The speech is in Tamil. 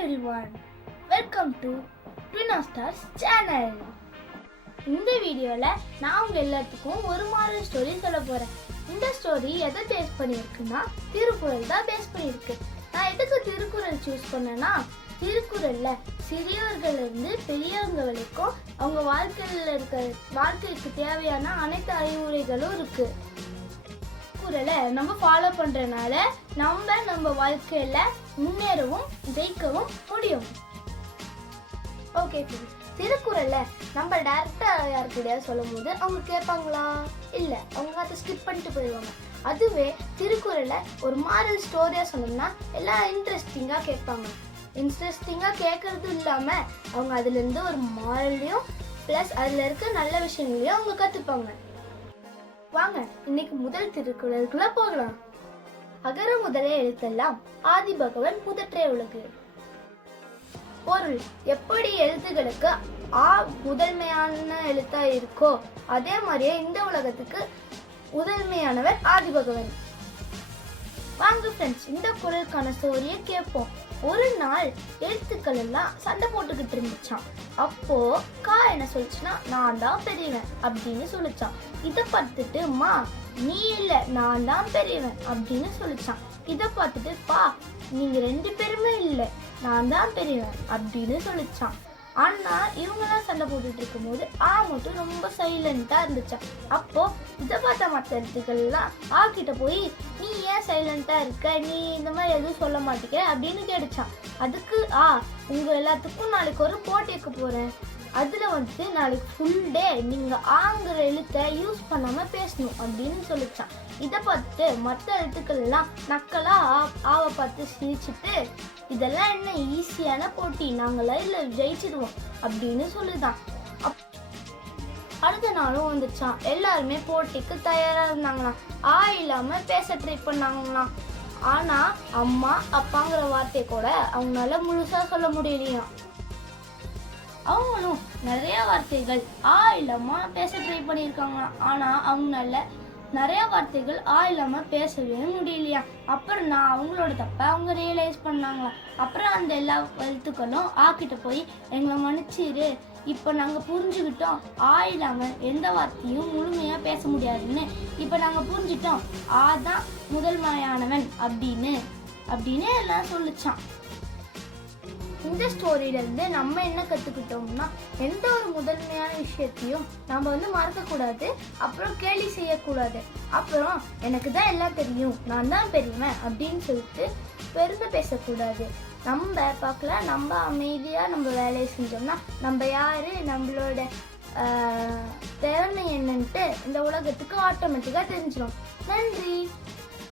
everyone, welcome to Twinastars channel. இந்த வீடியோல நான் உங்க எல்லாத்துக்கும் ஒரு மாரல் ஸ்டோரி சொல்ல போறேன். இந்த ஸ்டோரி எதை பேஸ் பண்ணியிருக்குன்னா திருக்குறள் தான் பேஸ் பண்ணியிருக்கு. நான் எதுக்கு திருக்குறள் சூஸ் பண்ணேன்னா திருக்குறள்ல சிறியவர்கள் இருந்து பெரியவங்க வரைக்கும் அவங்க வாழ்க்கைக்கு தேவையான அனைத்து அறிவுரைகளும் இருக்கு. திருக்குறளை நம்ம ஃபாலோ பண்றதுனால நம்ம வாழ்க்கையில முன்னேறவும் ஜெயிக்கவும் முடியும். ஓகே, திருக்குறள்ல நம்ம டைரக்டா யாருக்கிட்டயா சொல்லும் போது அவங்க கேட்பாங்களா? இல்ல, அவங்க அதை ஸ்கிப் பண்ணிட்டு போயிடுவாங்க. அதுவே திருக்குறளை ஒரு மாரல் ஸ்டோரியா சொன்னோம்னா எல்லாம் இன்ட்ரெஸ்டிங்கா கேட்பாங்க. இன்ட்ரெஸ்டிங்கா கேட்கறது இல்லாம அவங்க அதுல இருந்து ஒரு மாரலையும் பிளஸ் அதுல இருக்க நல்ல விஷயங்களையும் அவங்க கத்துப்பாங்க. வாங்க இன்னைக்கு முதல் திருக்குறளுக்குள்ள போகலாம். அகர முதலே எழுத்தெல்லாம் ஆதி பகவன் முதற்றே உலகு. பொருள்: எப்படி எழுத்துகளுக்கு ஆ முதன்மையான எழுத்தா இருக்கோ அதே மாதிரியே இந்த உலகத்துக்கு முதன்மையானவர் ஆதி பகவன். வாங்க ஃப்ரெண்ட்ஸ், இந்த குறளுக்கான ஸ்டோரியை கேட்போம். ஒரு நாள் எழுத்துக்கள் எல்லாம் சண்டை போட்டுக்கிட்டு இருந்துச்சான். அப்போ கா என்ன சொல்லுச்சுன்னா, நான் தான் பெரியவன் அப்படின்னு சொல்லிச்சான். இதை பார்த்துட்டு மா, நீ இல்ல நான் தான் பெரியவன் அப்படின்னு சொல்லிச்சான். இதை பார்த்துட்டு பா, நீங்க ரெண்டு பேருமே இல்லை, நான் தான் பெரியவன் அப்படின்னு சொல்லிச்சான். ஆனா இவங்கெல்லாம் சண்டை போட்டுட்டு இருக்கும் போது ஆ மட்டும் ரொம்ப சைலண்டா இருந்துச்சான். அப்போ இதை பார்த்த மற்ற எழுத்துக்கள் எல்லாம் ஆ கிட்ட போய், நீ ஏன் சைலண்டா இருக்க, நீ இந்த மாதிரி எதுவும் சொல்ல மாட்டேங்க அப்படின்னு கேட்டுச்சான். அதுக்கு உங்க எல்லாத்துக்கும் நாளைக்கு ஒரு போட்டி வைக்க போறேன், அதுல நாளைக்கு ஃபுல் டே நீங்க ஆங்கிற எழுத்தை யூஸ் பண்ணாம பேசணும் அப்படின்னு சொல்லிச்சான். இதை பார்த்துட்டு மற்ற எழுத்துக்கள் எல்லாம் நக்கலா ஆவை பார்த்து சிரிச்சுட்டு, இதெல்லாம் என்ன ஈஸியான போட்டி, நாங்களா இல்ல ஜெயிச்சிடுவோம் அப்படின்னு சொல்லுதான். அடுத்த நாளும் வந்துச்சான். எல்லாருமே போட்டிக்கு தயாரா இருந்தாங்களாம். இல்லாம பேச ட்ரை பண்ணாங்களாம். ஆனா அம்மா அப்பாங்கிற வார்த்தை கூட அவங்களால முழுசா சொல்ல முடியலையா. அவங்களும் நிறைய வார்த்தைகள் இல்லாம பேச ட்ரை பண்ணியிருக்காங்களாம். ஆனா அவங்களால நிறைய வார்த்தைகள் இல்லாம பேசவே முடியலையா. அப்புறம் நான் அவங்களோட தப்ப அவங்க ரியலைஸ் பண்ணாங்களாம். அப்புறம் அந்த எல்லா எழுத்துக்களும் கிட்ட போய், எங்களை மன்னிச்சிரு, இப்போ நாங்கள் புரிஞ்சுக்கிட்டோம் இல்லாம எந்த வார்த்தையும் முழுமையா பேச முடியாதுன்னு இப்போ நாங்கள் புரிஞ்சுட்டோம், தான் முதன்மையானவன் அப்படின்னு எல்லாம் சொல்லிச்சான். இந்த ஸ்டோரியில இருந்து நம்ம என்ன கத்துக்கிட்டோம்னா, எந்த ஒரு முதன்மையான விஷயத்தையும் நம்ம மறக்கக்கூடாது, அப்புறம் கேலி செய்யக்கூடாது, அப்புறம் எனக்கு தான் எல்லாம் தெரியும், நான் தான் பெரியவன் அப்படின்னு சொல்லிட்டு பெருமை பேசக்கூடாது. நம்ம பார்க்கலாம், நம்ம அமைதியா நம்ம வேலையை செஞ்சோம்னா நம்ம யாரு, நம்மளோட திறமை என்னன்ட்டு இந்த உலகத்துக்கு ஆட்டோமேட்டிக்கா தெரிஞ்சிடும். நன்றி.